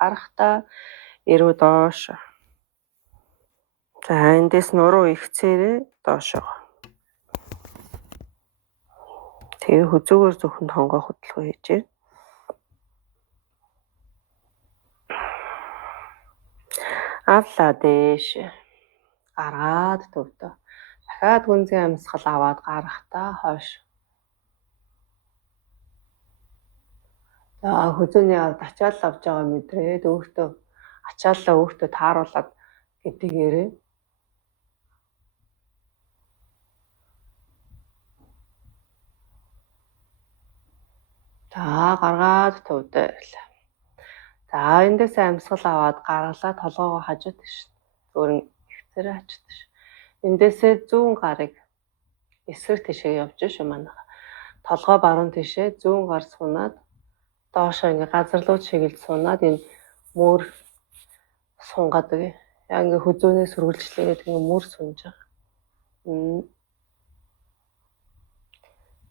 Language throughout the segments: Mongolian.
гарахдаа эрүү доош. За эндээс нуруу ихцээрээ доошоо. Тэгээ хүзүүгээр зөвхөн тонгоо хөдөлгөөн хийж байна. Авлаа дээш. Гаргаад төвдөө. Дахиад гүнзгий амьсгал аваад гарахдаа хойш. За хүзүүний авд ачаал авч байгаа мэдрээд өөртөө ачааллаа өөртөө тааруулаад гэдгээрээ за гаргаад төвдөө. За эндээс амьсгал аваад гаргалаа толгоогоо хажууд ш. Өөрөн ихцэрээ хажууд ш. Эндээсээ зүүн гарыг эсрэг тишээ явж ш манайха. Толгоо баруун тишээ зүүн гар сунаад доошоо ингээ газарлууд шигэлж сунаад энэ мөр сунгаад үгүй. Яг ингээ хүзүүнээс сөргөлжлээд ингээ мөр сунж байгаа.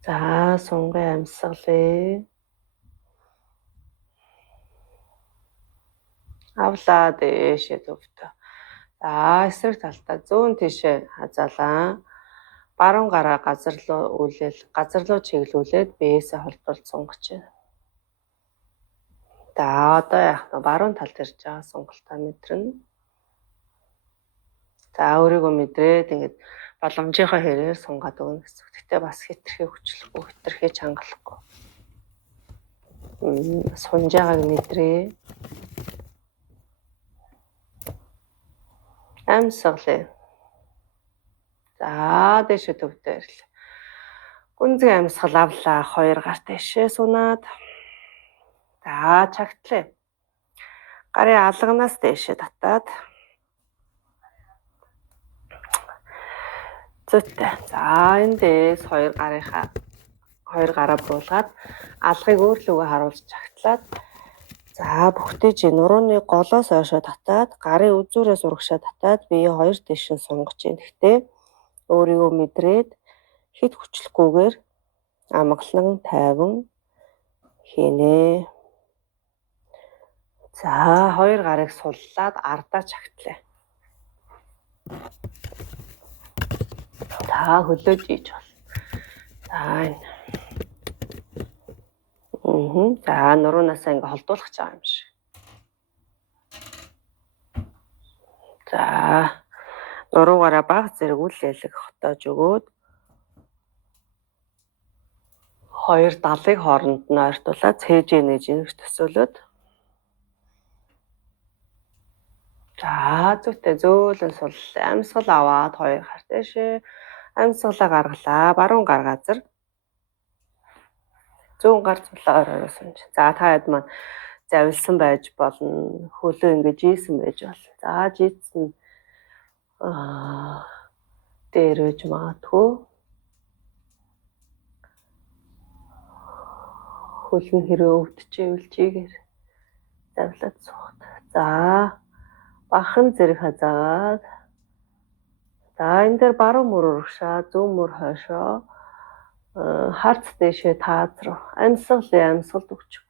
За сунгаа амьсгалээ. Авлаа дээшээ төвдөө. За эсрэг талтаа зүүн тишээ хазаалаа. Баруун гараа газарлуу чиглүүлээд бээсээ холдуулж сунгаж байна. За одоо яах вэ? Баруун талд ирж байгаа сунгалтаа мэдрэнэ. За өөрийгөө мэдрээд ингээд боломжийнхоо хэрээр сунгаад өгнө гэсэн. Гэтэ бас хитрхи хүчлэхгүй, хитрхи чангалахгүй. Сунж байгааг мэдрээ. Амьсгалээ. За дэшээ төвдөө ирлээ. Гүнзгий амьсгал авлаа. 2 гар дэшээ сунаад. За чагтлаа. Гарын алганаас дэшээ татаад. Зүйтэй. За эндээс 2 гараа буулгаад алгыг өөрлөгөө харуулж чагтлаад. За бүхтэж нурууны голоос ойшоо татаад гарын үзүүрээс урагшаа татаад бие 2 дэшин сунгаж байна. Гэхдээ өөрийгөө мэдрээд хит хүчлэхгүйгээр амгалан тайван хийнэ. За 2 гарыг суллаад ардаа чагтлаа. За хөлөөж ийж бол. За энэ. За нуруунаасаа ингээ холдуулах гэж байгаа юм шиг. За нуруугаараа баг зэрэг үл ялэг хотоож өгөөд 2 далыг хооронд нь ойртуулаад цээжээ нэж төсөөлөд. За зүйтэй зөөлөн суллаа. Амьсгал аваад 2 гар дэшээ амьсгалаа гаргалаа. Баруун гар газар зүүн гар цулаа оройроо сунж. За та хэд маань завилсан байж болно. Хөлөө ингэж ийсэн байж болно. За жийсэн дээрэж магадгүй. Хөлн хэрэг өвдөж чигээр завлаад суухад. За бахан зэрэг хазаагаад. За энэ дээр баруун мөр урагшаа, зүүн мөр хойшоо харц дэшээ таазруу. Амьсгалд өгчөг.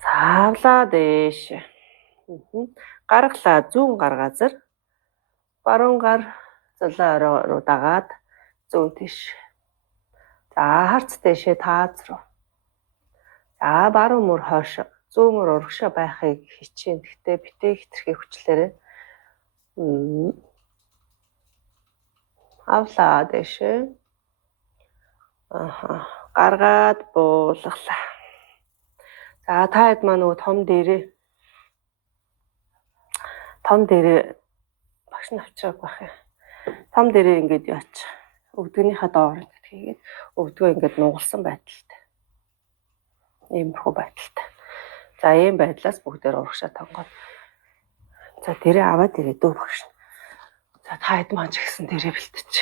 Цаавлаа дэшээ. Гаргалаа зүүн гар газар. Баруун гар зулаа орой руу дагаад зүүн тиш. За харц дэшээ таазруу. За баруун мөр хойшоо, зүүн мөр урагшаа байхыг хичээн. Гэхдээ битээ хитрхи хүчлээрээ авлаа дэшээ. Гаргаад буулгалаа. За та хэд маань нөгөө том дээрээ багш навчрааг байх юм. Том дээрээ ингэж яач. Өвдгөнийхээ доор ингэж хийгээд өвдгөө ингэж нугалсан байдалтай. Иймэрхүү байдалтай. За ийм байдлаас бүгдээр урагшаа тонгоод. За дээрээ аваад ирээ дөө багш. За та хэд маань ч гэсэн дээрээ бэлтэж.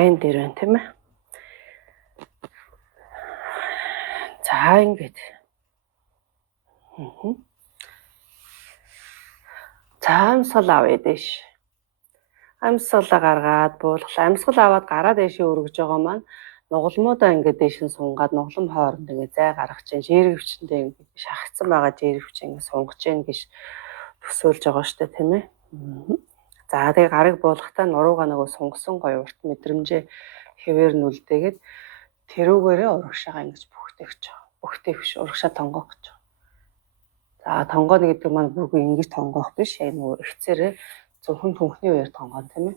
Айн дээр байна тийм ээ. За ингээд. За амьсгал авъя дэш. Амьсгалаа гаргаад буулгалаа. Амьсгал аваад гараа дэшээ өргөж байгаа маань нугалмуудаа ингээд дэш нь сунгаад нуглам хооронд ингээд зай гаргаж чинь жиргэвчэндээ ингээд шахагдсан байгаа жиргэвч ингээд сунгаж чинь гэж төсөөлж байгаа штэ тийм ээ. За тэгээ гарыг буулгахтаа нуруугаа нөгөө сунгасан гоё урт мэдрэмжээ хэвээр нүлдээгээд тэрүүгээрээ урагшаага ингэж бүхтэйгч байгаа. Бүхтэйгч урагшаа тонгоох гэж байгаа. За тонгооно гэдэг маань бүр ингэж тонгоох биш. Энэ ихцээрээ зөвхөн түнхний үеэр тонгоон тийм ээ.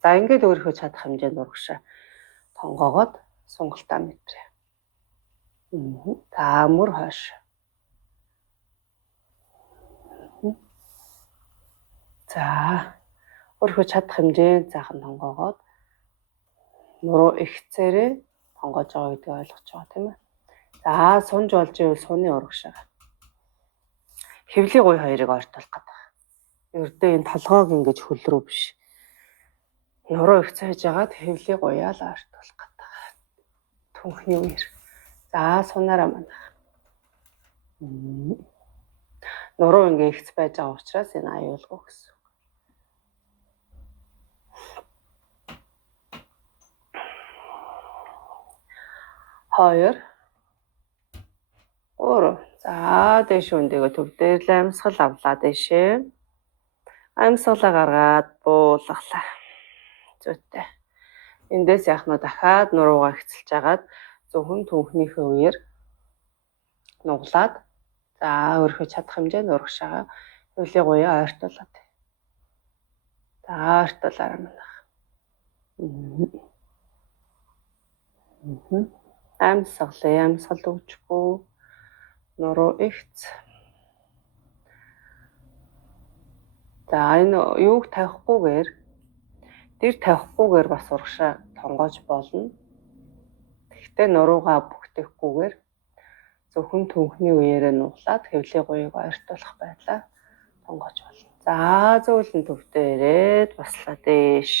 За ингээд өөрийнхөө чадах хэмжээнд урагшаа тонгоогоод сунгалтаа мэтрээ. За мөр хойш. За өөрийнхөө чадах хэмжээнд заахан тонгоогоод нуруу ихцээрээ тонгоож байгаа гэдгийг ойлгож байгаа тийм ээ. За сунж болж ивэл сууны урагшаа. Хэвлийн гуй хоёрыг ортолох гэдэг. Ердөө энэ толгойг ингэж хөл рүү биш. Нуруу ихцээж ягаад хэвлийн гуяа л ортолох гэдэг. Түнхний үеэр. За сунаараа манах. Нуруу ингэ ихц байж байгаа учраас энэ аюулгүй гэсэн. Хоёр. Гурав. За дэш өндөөгөө төв дээр л амьсгал авлаа дэшээ. Амьсгалаа гаргаад буулгалаа. Зүйтэй. Эндээс яах нь дахиад нуруугаа хэцэлж агаад зөвхөн түнхнийхээ үеэр нуглаад за өөрийнхөө чадах хэмжээнд урагшаага хэвлийн гуяа ойртуулаад. За ойртуулаарай манайх. Амьсгал өгчгүй. Нуруу ихц. За энэ юуг тавихгүйгээр дэр тавихгүйгээр бас урагшаа тонгоож болно. Гэхдээ нуруугаа бүхтэйхгүйгээр зөвхөн түнхний үеэрээ нуглаад хэвлийн гуйг ойртуулах байдлаар тонгоож болно. За зөөлөн төвдөө ирээд баслаа дэш.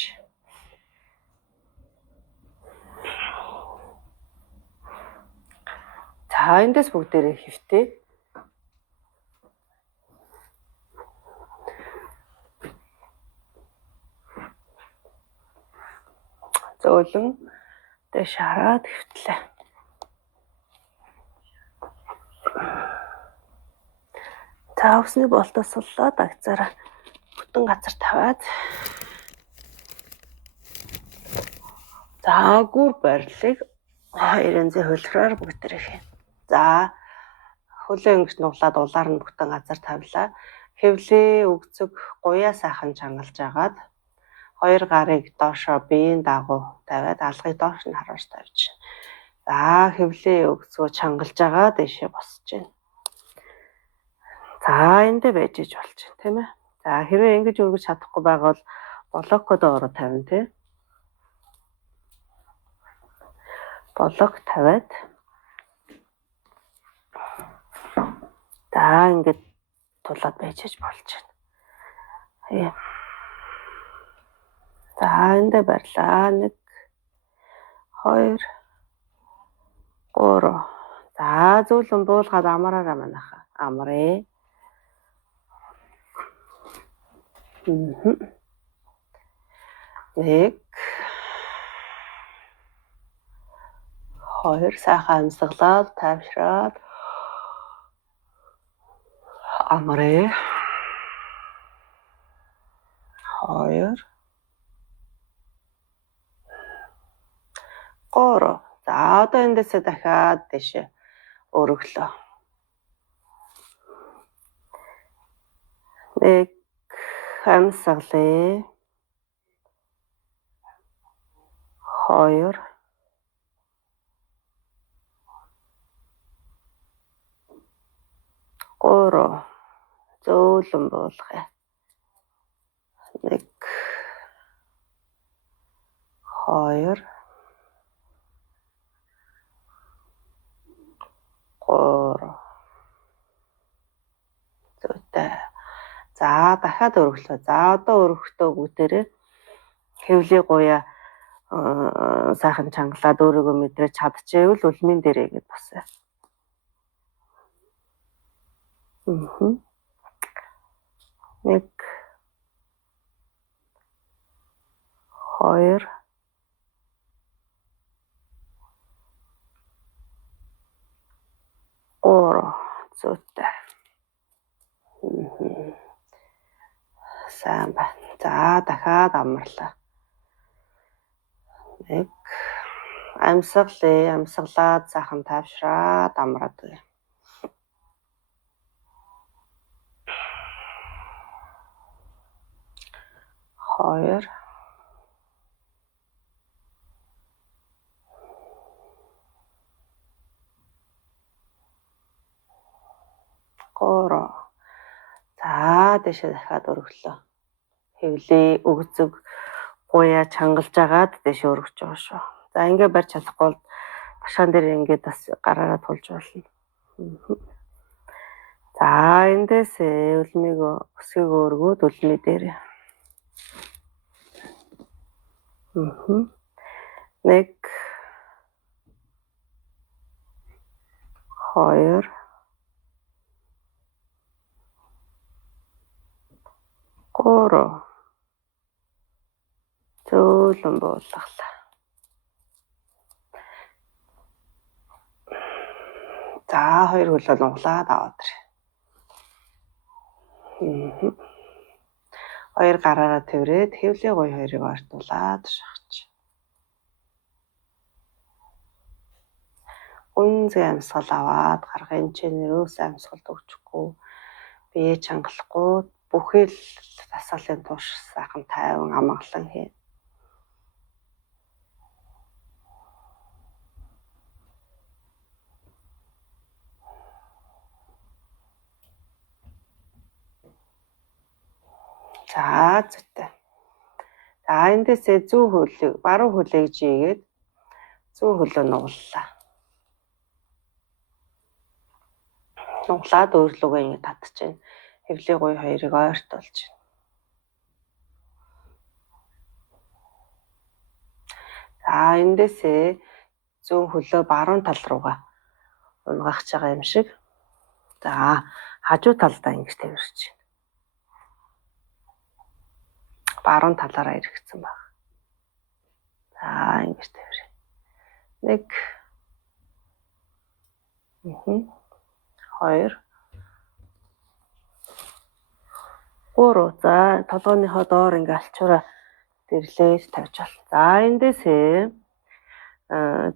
За эндээс бүгдээрээ хэвтээ. Зөөлөн дэш хараад хэвтлээ. За усны болтоо суллаад агцаараа бүтэн газар тавиад. За гүр барилыг хоёрын зэ хөлрөөр бүгдээрээ хийн. За хөлөө ингэж нуглаад улаар нь бүтэн газар тавилаа. Хэвлээ өгцөг гуяа сайхан чангалж агаад хоёр гарыг доошоо биеийн дагуу тавиад алгыг доош нь харуулж тавьж. За хэвлээ өгцгөө чангалж агаа дэшээ босч гин. За эндээ байж иж болж байна тийм ээ. За хэрвээ ингэж өргөж чадахгүй байвал блокод ороо тавина тийм. Блок тавиад. За ингэж тулаад байж иж болж байна. За эндээ барьлаа. 1 2 3. За зөөлөн буулгаад амраараа манайха. Амрээ. 1 2 сайхан амьсгалаад тайвшраад амрээ. 2 3. За одоо эндээсээ дахиад дэшээ өргөлөө. 1 амьсгалээ. 2 3 зөөлөн буулгая. 1 2 3. Зүйтэй. За дахиад өргөлөө. За одоо өргөхдөө бүгдээрээ хэвлийн гуяа сайхан чангалаад өөрийгөө мэдрэж чадчихвэл үлмийн дээрээ гээд босоо. Нэг 2 3 зүйтэй. Сайн байна. За дахиад амарлаа. Нэг амьсгалаад сайхан тайвшраад амраад бай. 2 3. За дэшээ дахиад өргөлөө. Хэвлээ өгцөг гуяа чангалж агаад дэшээ өргөж байгаа шүү. За ингээ барьж чадахгүй бол ташаан дээр ингээ бас гараараа тулж болно. За эндээс үлмийг өсгийг өргөөд үлмий дээр. 1 2 3 зөөлөн буулгалаа. За 2 хөлөө нуглаад аваад ир. 2 гараараа тэрврээд хэвлээ гоё 2-ыг ортуулаад шахаж. Үнзээ амьсгал аваад гаргын чинь нэрөөс амьсгалд өгчихгүй. Бие чангалахгүй бүхэл тасгалын туш сайхан тайван амгалан хий. За зүйтэй. За эндээсээ зүүн хөлийг баруун хөлийг жигээд зүүн хөлөө нуглалаа. Нуглаад өөрлөгөө ингэ татчихээн. Хэвлээ гоё 2-ыг ойртуулж байна. За эндээсээ зүүн хөлөө баруун тал руугаа унгахж байгаа юм шиг. За хажуу талдаа ингэж тэрвэрч байна. Баруун талаараа эргэцсэн баг. За ингэж тэрвэр. 1 2 3. За толгойнхоо доор ингээ алчуураа дэрлээж тавьж байна. За эндээсээ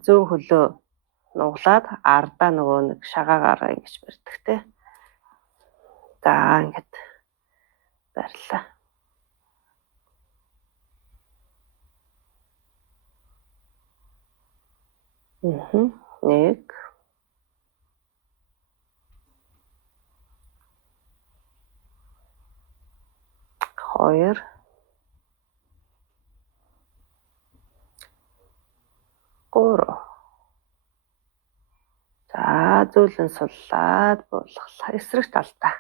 зүүн хөлөө нуглаад ардаа нөгөө нэг шагаагаараа ингэж барьдаг те. За ингэж барьлаа. 1 2 3. За зөөлөн суллаад буулгалаа. Эсрэг талдаа.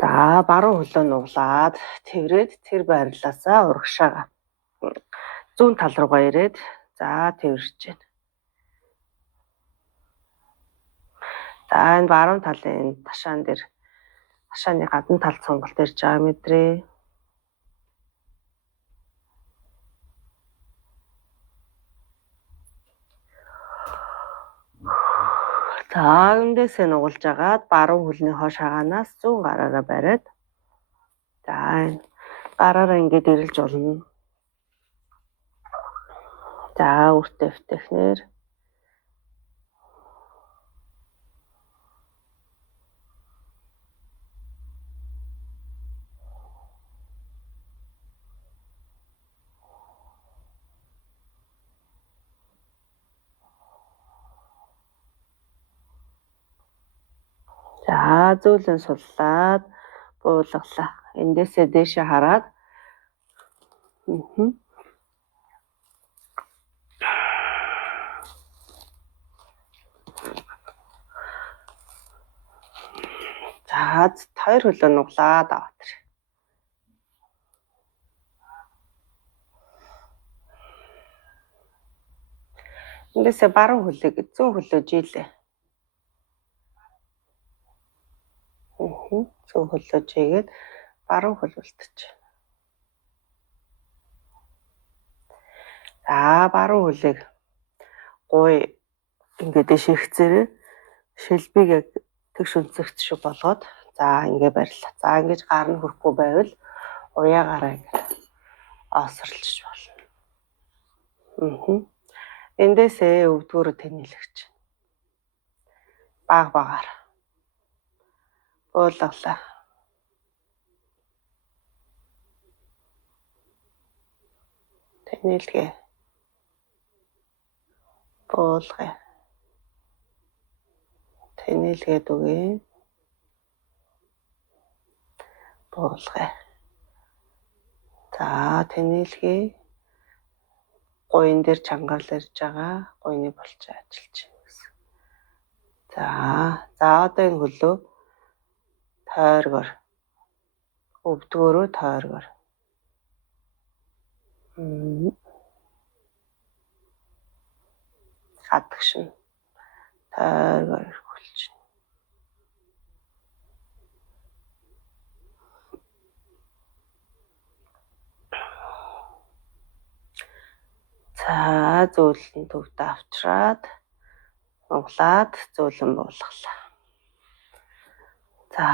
За баруун хөлөө нуглаад тэрврээд тэр байрлалаасаа урагшаага зүүн тал руугаа ирээд за тэрвэрч байна. За энэ баруун талын ташаан дээр ташааны гадна тал цонголт ирж байгаа мэдрээ. За эндээсээ нугалж агаад баруун хөлний хойш хагаанаас зүүн гараараа бариад за энэ гараараа ингээд ирэлж болно. За үртэй втехнэр. За зөөлөн суллаад буулгалаа. Эндээсээ дээшээ хараад За За 2 хөлөө нуглаад аваад. Эндээсээ баруун хөлийг зүүн хөлөө жийлээ. Зүүн хөлөө жигээд баруун хөл үлдэж. За баруун хөлийг гуй ингээд ширхцээрээ шилбиг яг тэгш өнцөгт шиг болгоод за ингээ барьлаа. За ингэж гар нь хөрөхгүй байвал уяагаараа осорлж болно. Эндээсээ өвдгөөрөө тэнэлгэж. Баг багаар. Уулгалаа. Тэнэлгээ. Уулгая. Тэнэлгээд үгүй. Уулгая. За тэнэлгээ. Гуйн дээр чангал ирж байгаа. Гуйны болчоо ажиллаж байна гэсэн. За одоо энэ хөлөө тойргоор. Өвдгөөрөө тойргоор. Гадагшин тойргоор хөлж. За зөөлөн төвд авчраад нуглаад зөөлөн буулгалаа. За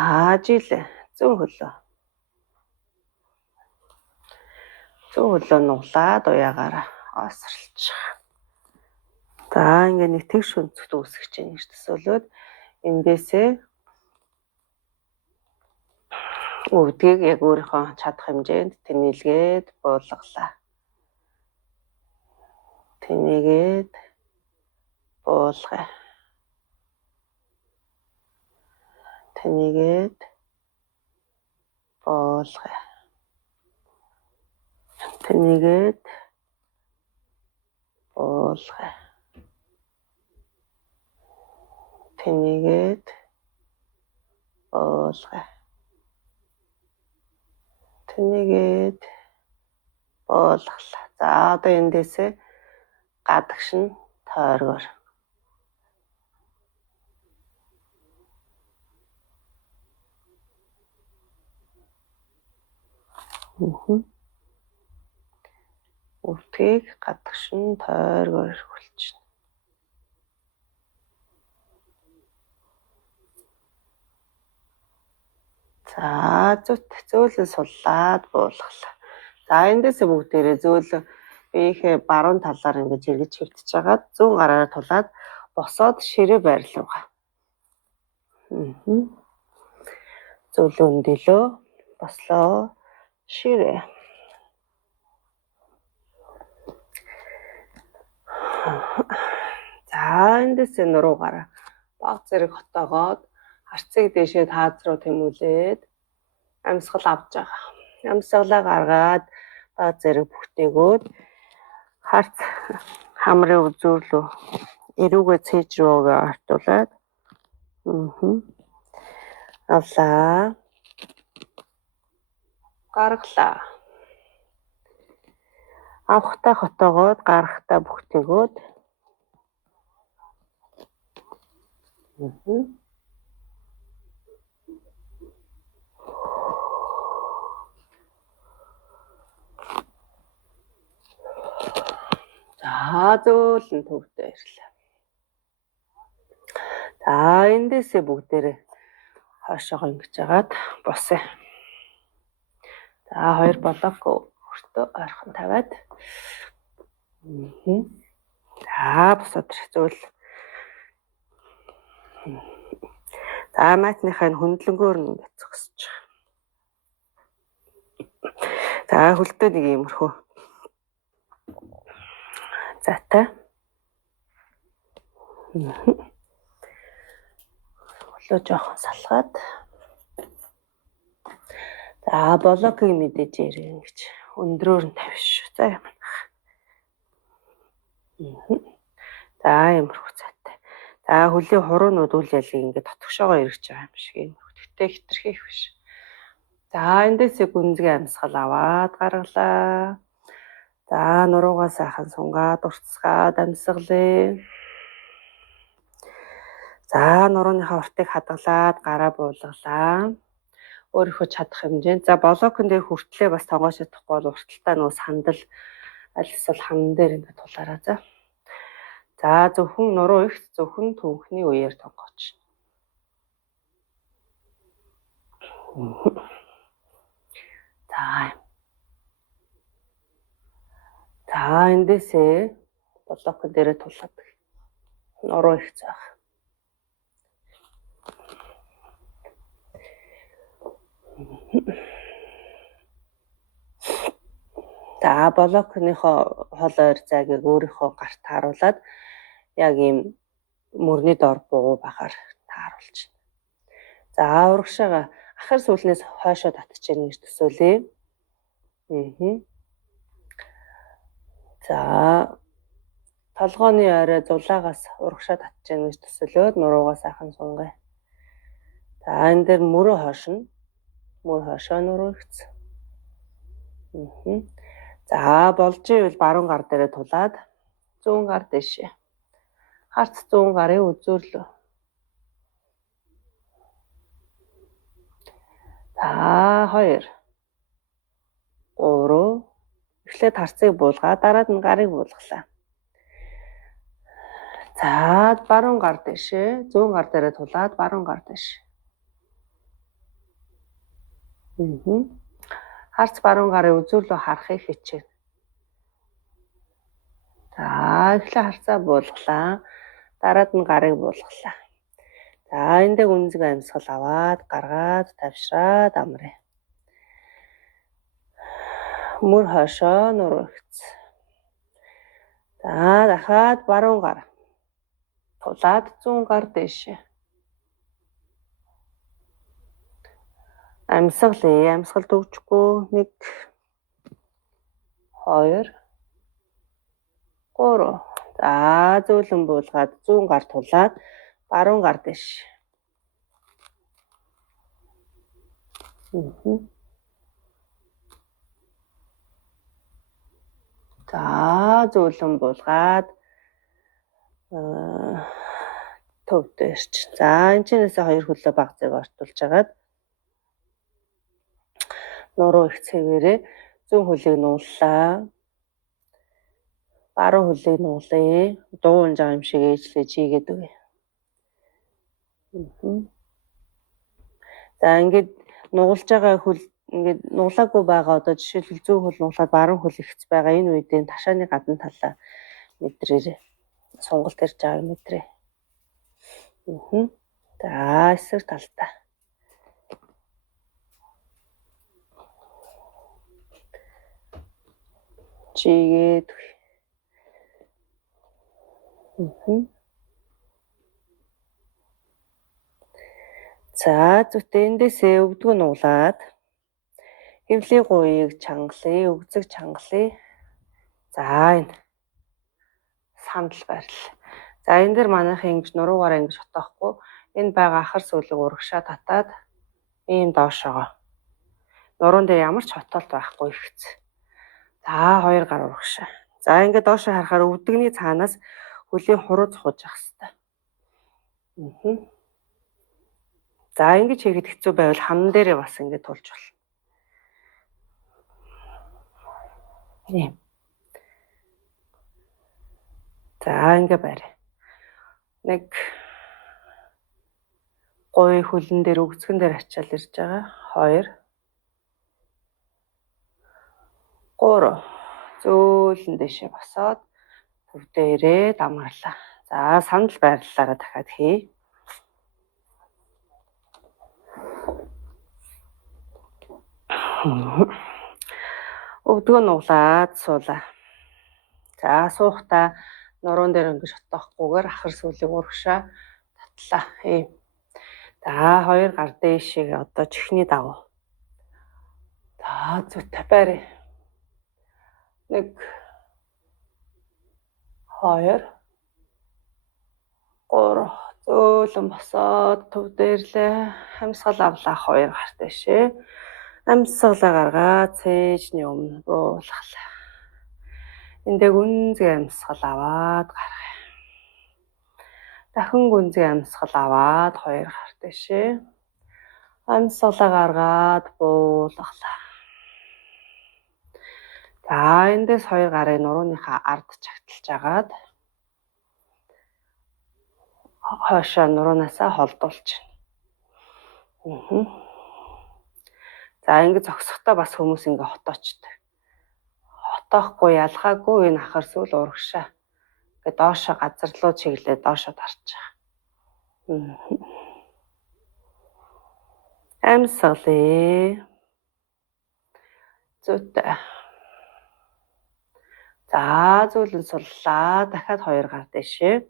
жилээ зүүн хөлөө. Зүүн хөлөө нуглаад уяагаараа осорлж. За ингээ нэг тэгш өнцгт үүсгэж байна гэж төсөөлөөд эндээсээ өвдгийг яг өөрийнхөө чадах хэмжээнд тэнэлгээд буулгалаа. Тэнэгээд буулгая. Тэнэгээд буулгая. Тэнэгээд буулгая. Тэнэгээд буулгая. Тэнэгээд буулгалаа. За одоо эндээсээ гадагшин тойргоор. Өвдгийг гадагшин тойргоор хөлчихнө. За зөөлөн суллаад буулгалаа. За эндээсээ бүгдээрээ зөөлөн биеийнхээ баруун талаар ингэж эргэж хөвтөж хагаад зүүн гараараа тулаад босоод ширээ байрал руугаа. Зөөлөн өндөлөө бослоо ширээ. За эндээсээ нуруугаараа баг зэрэг хотоогоод харцыг дээшээ таац руу тэмүүлээд амьсгал авч байгаа. Амьсгалаа гаргаад баг зэрэг бүхтээгөөд харц хамрын үзүүрлөө эрүүгээ цээж рүүгээ артуулаад авлаа. Гаргалаа. Авахтаа хотоогоод гарахтаа бүхтээгөөд за зөөлөн төвдөө ирлээ. За эндээсээ бүгдээрээ хойшоогоо ингэж жагаад босъё. За 2 блок өртөө ойрхон тавиад. За босоод зөөл. За матныхаа хөндлөнгөөр нь ингэж зогсож байгаа. За хөлдөө нэг иймэрхүү. Затай. Хөлөө жоохон салгаад. За блокийг мэдээж ирээ ингэж өндрөөр нь тавьж шүү. За юм. За иймэрхүү цаатай. За хөлийн хуруунууд үл ялыг ингээд дотгошоогоо эргэж байгаа юм шиг иймэрхүү Гэхдээ хитрхийх биш. За эндээсээ гүнзгий амьсгал аваад гаргалаа. За нуруугаа сайхан сунгаад уртсгаад амьсгалъя. За нурууныхаа уртыг хадгалаад гараа буулгалаа. Өөрийнхөө чадах хэмжээнд. За блокн дээр хүртлээ бас тонгооч чадахгүй бол урталтаа нөгөө сандал аль эсвэл хан дээр ингээд тулаараа за. За зөвхөн нуруу ихс зөвхөн түнхний үеэр тонгооч. За эндээсээ блокн дээрээ тулаад нуруу ихс заах. За блокныхоо хол ойр зайгийг өөрийнхөө гарт тааруулаад яг ийм мөрний дор буу бахаар тааруулж байна. За урагшаага ахар сүүлнээс хойшоо татчихна гэж төсөөлье. За толгооны ойроо зулаагаас урагшаа татчихна гэж төсөөлөөд нуруугаа сайхан сунгая. За энэ дээр мөрөө хойшно. Мөр хойшоо нуруу ихц. За болж ивэл баруун гар дээрээ тулаад зүүн гар дэшээ. Харц зүүн гарын үзүүрлөө. За 2 3 эхлээд харцыг буулгаа дараад нь гарыг буулгалаа. За баруун гар дэшээ зүүн гар дээрээ тулаад баруун гар дэшээ. Харц баруун гарын үзүүрлөө харахыг хичээнэ. За эхлээ харцаа буулгалаа. Дараад нь гарыг буулгалаа. За эндээ гүнзгий амьсгал аваад гаргаад тавшраад амраа. Мөр хойшоо нуруу ихц. За дахиад баруун гар. Тулаад зүүн гар дэшээ. Амьсгалъя. Амьсгал төгжихгүй 1 2 3. За зөөлөн буулгаад зүүн гар тулаад баруун гар дэшээ. За зөөлөн буулгаад төв дээрч. За энэчнээсээ 2 хөлөө багцыг ортулж агаад нуруу их цэвэрээ зүүн хөлийг нууллаа. Баруун хөлийг нуулъя. Дуу унж байгаа юм шиг ээжлээ жигээд өгье. За ингээд нуулж байгаа хөл ингээд нуулаагүй байгаа одоо жишээлбэл зүүн хөл нуулаад баруун хөл ихц байгаа энэ үедээ ташааны гадна талаа мэдрээрээ сонголт ирж байгааг мэдрээ. За эсрэг талтай. Жигээд за зүтээ эндээсээ өвдгөө нуулаад хэвлийн гуйыг чангалъя, өгзөг чангалъя. За энэ сандал байрлал. За энэ дэр манайх ингэж нуруугаараа ингэж хотоохгүй энэ байгаа ахар сүүлэг урагшаа татаад ийм доошоогоо. Нуруун дээр ямар ч хотоолт байхгүй ихц. За 2 гар урагшаа. За ингээд доошоо харахаар өвдөгний цаанаас хөлийн хуруу цохож явах хэрэгтэй. За ингэж хийхэд хэцүү байвал хан дээрээ бас ингэж тулж болно. За ингэ барь. 1 гой хөлн дээр өгцгөн дээр ачаал ирж байгаа. 2 3 зөөлөн дэшээ босоод төв дээрээ дамгарлаа. За сандал байрлалаараа дахиад хий. Өвдгөө нуулаад суулаа. За суухтаа нуруун дээр ингэж хотоохгүйгээр ахар сүүлийг урагшаа татлаа. Ийм. За 2 гар дээшээ одоо чихний давуу. За зүтэ барь. 1 2 3 Зөөлөн босоод төв дээрлээ. Амьсгал авлаа 2 гар дэшээ. Амьсгалаа гаргаад цээжний өмнө буулгалаа. Эндээ гүнзгий амьсгал аваад гаргая. Дахин гүнзгий амьсгал аваад 2 гар дэшээ. Амьсгалаа гаргаад буулгалаа. За эндээс 2 гарыг нурууныхаа ард чагталж агаад хоошоо нуруунасаа холдуулж байна. За ингэ зогсохдоо бас хүмүүс ингэ хотоочтой. Хотоохгүй ялгаагүй энэ ахар сүүл урагшаа. Ингээ доошоо газар руу чиглээд доошоо тарж байгаа. Амьсгалаа. Зүйтэй. За зөөлөн суллаа. Дахиад 2 гар дэшээ.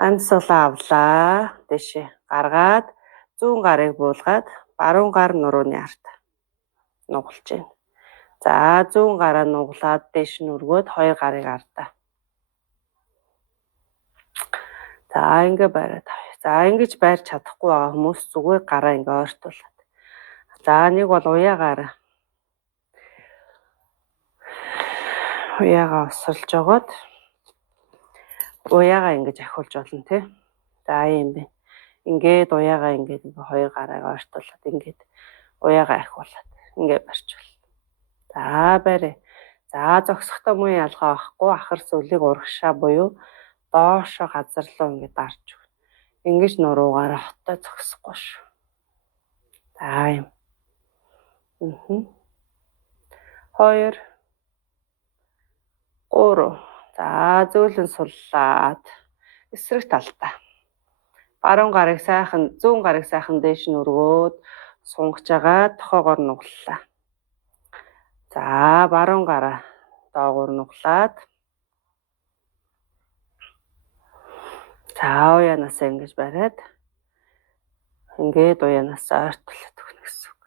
Амьсгалаа авлаа. Дэшээ гаргаад зүүн гарыг буулгаад баруун гар нурууны ард нугалж байна. За зүүн гараа нуглаад дэш нүргөөд 2 гарыг ардаа. За ингэ бариад авъя. За ингэж байрч чадахгүй байгаа хүмүүс зүгээр гараа ингэ ойртуулаад. За нэг бол уяагаар уяагаа осолж жогоод уяагаа ингэж ахиулж болно тий. За юм бэ. Ингээд уяагаа ингээд 2 гарааг ойртуулад ингээд уяагаа ахиулаад ингээд барьж болно. За барь. За зогсохдоо муу ялгаа авахгүй ахар сүлийг урагшаа буюу доошо газар руу ингээд дарж өгнө. Ингэж нуруугаараа хоттой зогсохгүй шүү. За юм. 2 3. За зөөлөн суллаад эсрэг талдаа. Баруун гарыг сайхан, зүүн гарыг сайхан дээш нүргөөд сунгаж агаад тохоогоор нуглалаа. За баруун гараа доогуур нуглаад. За уяанасаа ингэж бариад ингээд уяанасаа ойртуулаад өгнө гэсэн үг.